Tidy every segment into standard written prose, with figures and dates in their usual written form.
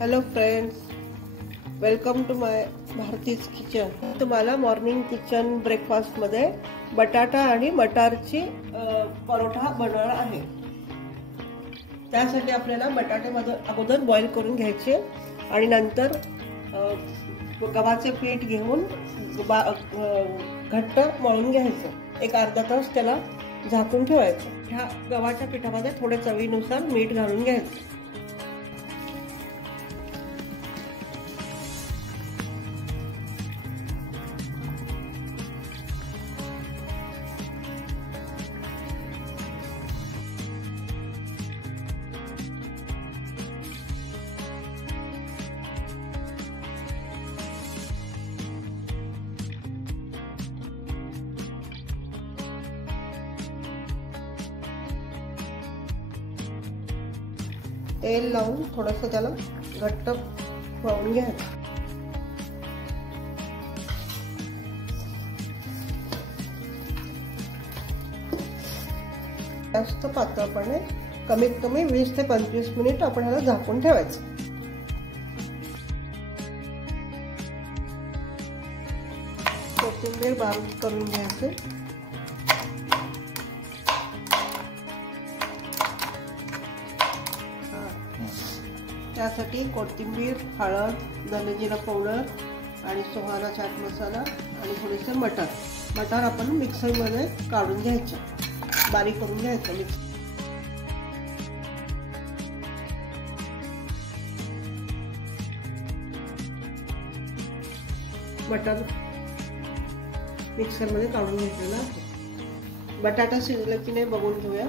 Hello friends, welcome to my Bharti's kitchen. तुम्हाला morning kitchen ब्रेकफास्टमध्ये बटाटा आणि मटारची परोठा बनवणार आहे। त्यासाठी आपल्याला बटाटे अगोदर बॉईल करून घ्यायचे आणि नंतर गव्हाचे पीठ घेऊन घट्ट मळून घ्यायचं। एक अर्धा तास त्याला झाकून ठेवायचं। ह्या गव्हाच्या पिठामध्ये थोडे चवीनुसार मीठ घालून घ्यायचं। तेल लावून थोडंसं त्याला घट्ट मळून घ्यायचं। जास्त पातळपणे कमीत कमी 20 ते 25 मिनिट आपण ह्याला झाकून ठेवायचं। कोथिंबीर बारीक करून घ्यायचे। त्यासाठी कोथिंबीर, हळद, धने जिरा पावडर आणि सुहाना चाट मसाला आणि थोडेसे मटार आपण मिक्सरमध्ये काढून घ्यायचे, बारीक करून घ्यायचं। मटार मिक्सरमध्ये काढून घेतलेला आहे। बटाटा शिजला की नाही बघून घेऊया।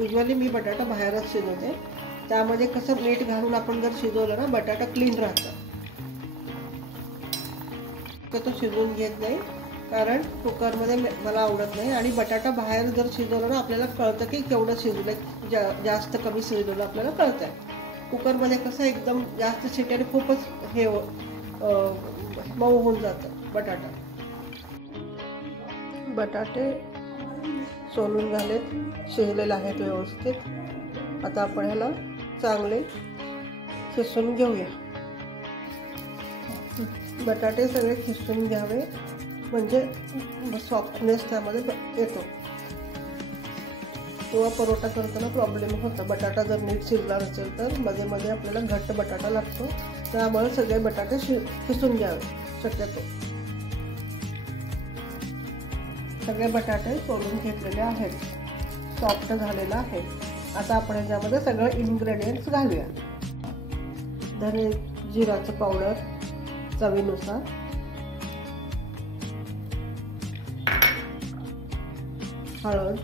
युजली मी बटाटा बाहेरच शिजवते। त्यामध्ये कसं मीठ घालून आपण जर शिजवलं ना, बटाटा क्लीन राहतं। तो शिजवून घेत नाही कारण कुकरमध्ये मला आवडत नाही, आणि बटाटा बाहेर जर शिजवलं ना आपल्याला कळतं की केवढं शिजलं, जास्त कमी शिजवलं आपल्याला कळतंय। कुकरमध्ये कसं एकदम जास्त शिट्याने खूपच हे मऊ होऊन जातं बटाटे सोलून झालेत, शिजलेले आहेत व्यवस्थित। आता आपण ह्याला चांगले खिसून घेऊया। बटाटे सगळे खिसून घ्यावे म्हणजे सॉफ्टनेस त्यामध्ये येतो, किंवा परोठा करताना प्रॉब्लेम होता। बटाटा जर नीट शिजला नसेल तर मध्ये मध्ये आपल्याला घट्ट बटाटा लागतो, त्यामुळे सगळे बटाटे खिसून घ्यावे शक्यतो। सगळे बटाटे सोलून घेतलेले आहेत, सॉफ्ट झालेला आहे। आता आपण याच्यामध्ये सगळे इन्ग्रेडियंट्स घालूया। धने जिराचं पावडर चवीनुसार, हळद,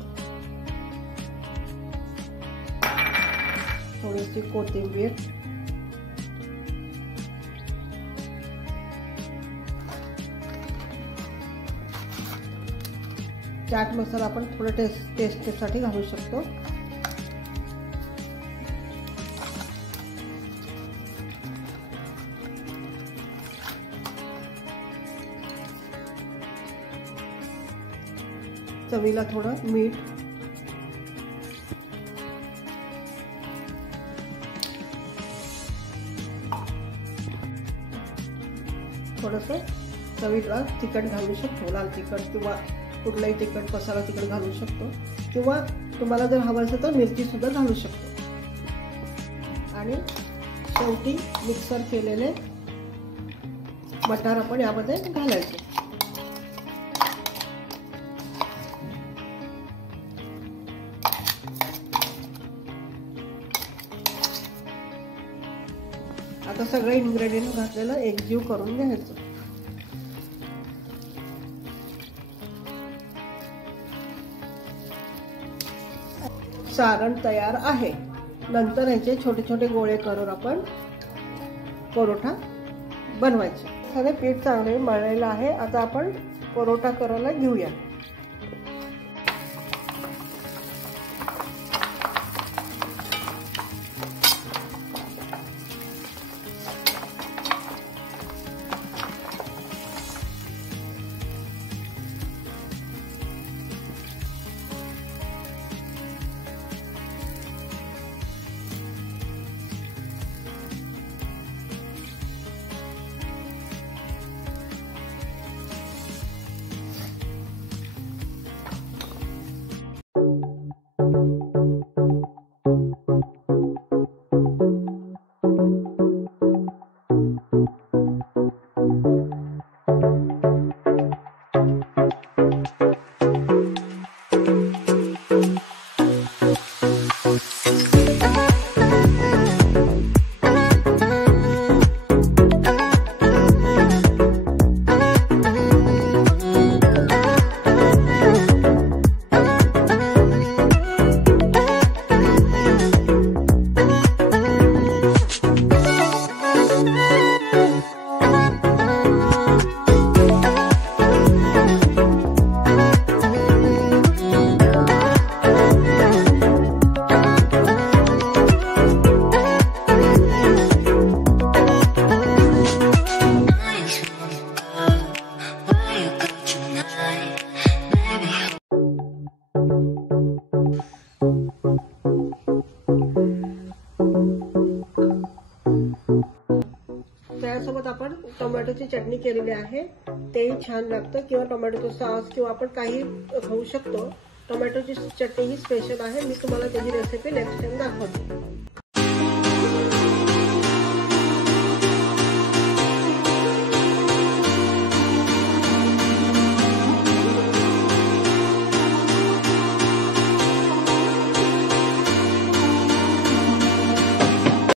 थोडीशी कोथिंबीर, चाट मसाला आपण थोडं टेस्टसाठी घालू शकतो। चवीला थोडं मीठ, थोडंसं चवीला तिखट घालू शकतो। लाल तिखट किंवा कुठलाही तिखट, मसाला तिखट घालू शकतो, किंवा तुम्हाला जर हवं असेल तर मिरची सुद्धा घालू शकतो। आणि शेवटी मिक्सर केलेले मटार आपण यामध्ये घालायचे। आता सगळे इन्ग्रेडियंट घातलेलं एकजीव करून घ्यायचं। सारण तयार आहे। नंतर ह्याचे छोटे छोटे गोळे करून आपण परोठा बनवायचे। सगळे पीठ चांगले मळलेलं आहे। आता आपण परोठा करायला घेऊया। टोमॅटोची चटणी केलेली आहे, तेही छान लागतं, किंवा टोमॅटोचं सॉस किंवा आपण काही खाऊ शकतो. टोमॅटोची चटणी ही स्पेशल आहे. मी तुम्हाला त्याची रेसिपी नेक्स्ट टाइम दाखवते.